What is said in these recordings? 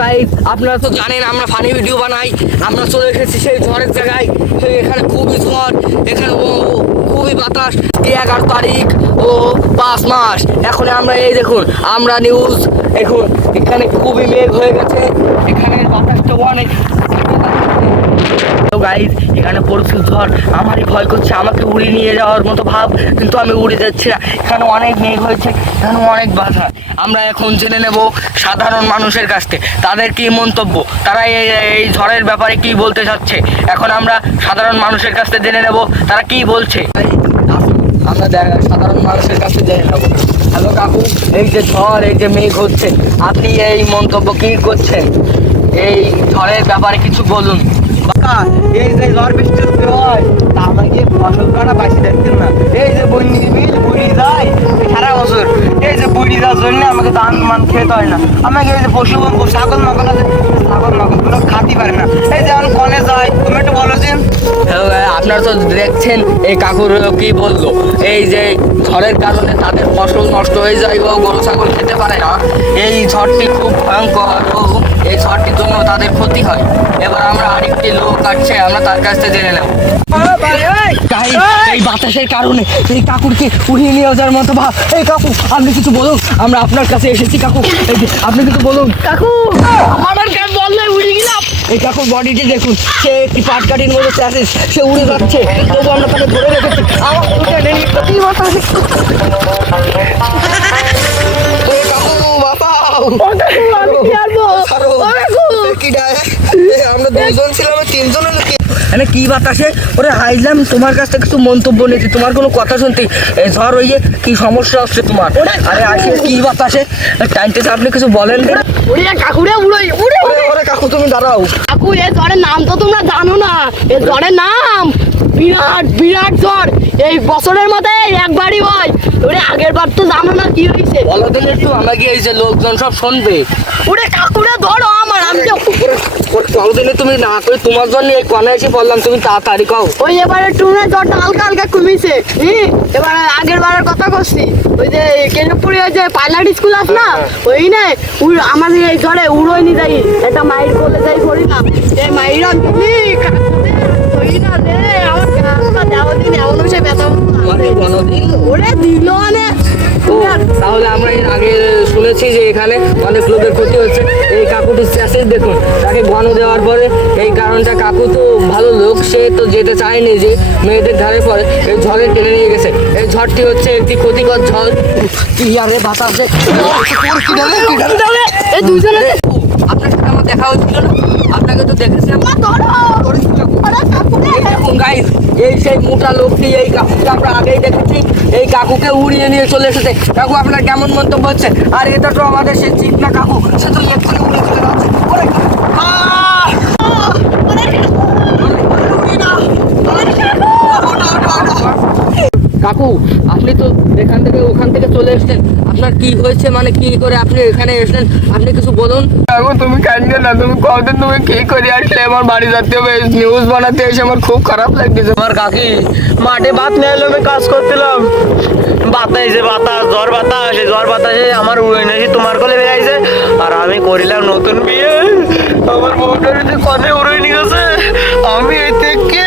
Guys আপনারা তো জানেন আমরা ফানি ভিডিও বানাই। আমরা চলে এসেছি সেই ঝড়ের জায়গায়। এখানে খুবই ঝড়, এখানে খুবই বাতাস। 11 তারিখ ও 5 মাস। এখন আমরা এই দেখুন আমরা নিউজ এখন এখানে খুবই মেঘ হয়ে গেছে। এখানে বাতাসটা অনেক। গাইস এখানে প্রচুর ঝড়, আমারই ভয় করছে আমাকে উড়িয়ে নিয়ে যাওয়ার মতো ভাব, কিন্তু আমি উড়ে যাচ্ছি না। এখানে অনেক মেঘ হয়েছে, এখানে অনেক বাধা। আমরা এখন জেনে নেব সাধারণ মানুষের কাছ থেকে তাদের কি মন্তব্য, তারা এই ঝড়ের ব্যাপারে কি বলতে চাচ্ছে। এখন আমরা সাধারণ মানুষের কাছ থেকে জেনে নেব তারা কি বলছে। আমরা সাধারণ মানুষের কাছে জেনে নেব। হ্যালো কাকু, এই যে ঝড়, এই যে মেঘ হচ্ছে, আপনি এই মন্তব্য কি করছেন? এই ঝড়ের ব্যাপারে কিছু বলুন। এই যে ঝড় বৃষ্টি হয় তা আমাকে ফসল কাটা বাঁচিয়ে দেখতেন না। এই যে বন্যি বিল বুড়ি যায় সারা বছর, এই যে বুড়ি যাওয়ার জন্য আমাকে ধান মান খেতে হয় না। আমাকে এই যে পশু ছাগল মাগল আছে, ছাগল মাগল গুলো খাতে পারে না। এই যে আমি কনে যাই, তুমি একটু বলেছেন। আপনারা তো দেখছেন এই কাকুর কি বললো, এই যে ঝড়ের কারণে তাদের ফসল নষ্ট হয়ে যায় ও গরু ছাগল খেতে পারে না। এই ঝড়টি খুব ভয়ঙ্কর ও এই ঝড়টির জন্য তাদের ক্ষতি হয়। এবার আমরা আরেকটি লোক আসছে, আমরা তার কাছ থেকে জেনে নেব। এই বাতাসের কারণে এই কাকুরকে উড়িয়ে নিয়ে যাওয়ার মতো ভাব। এই কাকু আপনি কিছু বলুন, আমরা আপনার কাছে এসেছি। কাকু এই যে আপনি কিছু বলুন। কাকু আমার কাছে বললে উড়ে গেলাম। এই কাকুর বডিটি দেখুন, সে একটি পাটকাঠির মধ্যে আছে, সে উড়ে যাচ্ছে, তবু আমরা তাকে ধরে রেখেছি। আমার উঠে নেই কি বাতাসে। আমরা দুজন ছিলাম, তিনজন মানে কি বাতাসে ওরে হাইলাম। তোমার কাছ থেকে কিছু মন্তব্য নিয়েছি, তোমার কোনো কথা শুনতে ঝড় হয়ে কি সমস্যা হচ্ছে তোমার? আরে আসে কি বাতাসে টাইমতে আপনি কিছু বলেন না। কাকুরে উড়ে উড়ে ওরে কাকু তুমি দাঁড়াও। কাকু এই ঝড়ের নাম তো তোমরা জানো না। এই ঝড়ের নাম বিরাট বিরাট ঝড়। এই বছরের মধ্যে একবারই হয়। ওরে আগের বার তো জানো না কি হয়েছে। বলো দিন একটু, আমাকে এই যে লোকজন সব শুনবে। ওরে কাকুরে ধরো আমার, আমি তো দিনে তুমি না করে তোমার জন্য এই কনে এসে বললাম, তুমি তাড়াতাড়ি কও। ওই এবারে টুনের ঝড়টা হালকা হালকা কমেছে। এবার আগের বারের কথা করছি, ওই যে কেন্দ্রপুরে ওই যে পাইলট স্কুল আছে না, ওই না আমাদের এই ঝড়ে উড়োই নি যাই একটা মাইর বলে যাই করি না। এই মাইরা ওই না রে আমার গাছটা দেওয়া দিন এমন সে ব্যথা ওরে দিল অনেক। তাহলে আমরা এর আগে শুনেছি যে এখানে অনেক লোকের ক্ষতি হচ্ছে। এই কাকুটির চ্যাসেজ দেখুন, তাকে গণ দেওয়ার পরে এই কারণটা, কাকু তো ভালো লোক, সে তো যেতে চায়নি যে মেয়েদের ধারে পরে এই ঝড়ে টেনে নিয়ে গেছে। এই ঝড়টি হচ্ছে একটি ক্ষতিকর ঝড়। কি আরে বাতাসে এই দুইজনে আপনার সাথে আমার দেখা হচ্ছিল না, আপনাকে তো দেখেছি গাইস। এই সেই মোটা লোকটি, এই কাকুকে আমরা আগেই দেখেছি, এই কাকুকে উড়িয়ে নিয়ে চলে এসেছে। কাকু আপনার কেমন মন্তব্য হচ্ছে? আর এটা তো আমাদের সে চিকনা কাকু, সে তো এক্ষুনি উড়ে চলে যাচ্ছে। কাকু আপনি তো এখান থেকে ওখান থেকে চলে এসেছেন, আপনার কি হয়েছে? মানে কি করে আপনি এখানে এসেছেন, আপনি কিছু বলুন। কাকু তুমি কাঁদবে না, তুমি কতদিন তুমি কি করে আসলে আমার বাড়ি যেতে হবে? নিউজ বানাতে এসে আমার খুব খারাপ লাগতেছে। আমার কাকি মাঠে ভাত নিয়ে এলো, আমি কাজ করছিলাম, বাতাসে বাতাস ঝড় বাতাস, এই ঝড় বাতাসে আমার উড়ে নিয়েছি তোমার কোলে বেড়াইছে। আর আমি করিলাম নতুন বিয়ে, আমার বউটার কনে উড়ে নিয়ে গেছে। আমি এই থেকে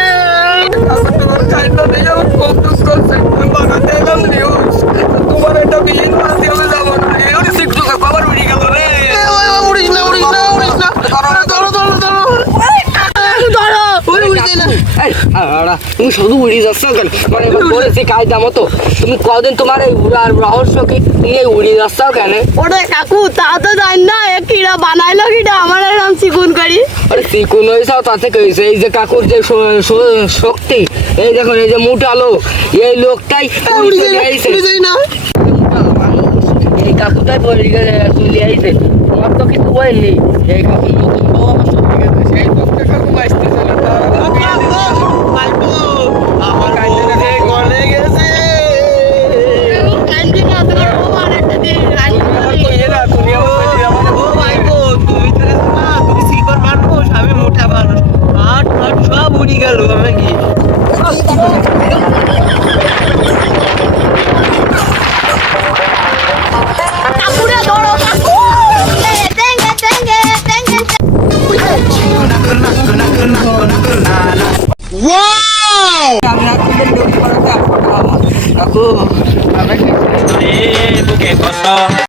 তোমার কাজটা দেখে আমার খুব দুঃখ করছে। বানাতে এলাম নিউজ, তোমার একটা বিয়ে বানাতে হবে, যাবো না। ওরে শিখছো আবার উড়ে গেল রে। উড়িস না উড়িস না উড়িস না, ধরো ধরো ধরো তুমি শুধু উড়িয়ে যাচ্ছ কেন? মানে বলেছি কায়দা মতো, তুমি কদিন তোমার এই উড়ার রহস্য কি, তুমি এই উড়িয়ে যাচ্ছ কেন? ওরে কাকু তা তো জানি না, কিরা বানাইলো কিটা আমার এরকম চিকুন করি। আরে চিকুন হয়েছে তাতে কি হয়েছে? এই যে কাকুর যে শক্তি, এই দেখুন এই যে মোটা লোক, এই লোকটাই এই কাকুটাই চলে আইছে। তোমার তো কিছু বলেনি। এই কাকুর নতুন বউ আমার সত্যি গেছে, সেই লোকটা কাকু আসতেছে না। আমার কাছে গলে গেছে। তুমি শিকড় মানুষ, আমি মোটা মানুষ, হাট হাট সব উড়ি গেল আমাকে। কাকুরে ধরো কাকু। আমি আপনাদের লোক করাতে কাকু আমরা কি তোকে কত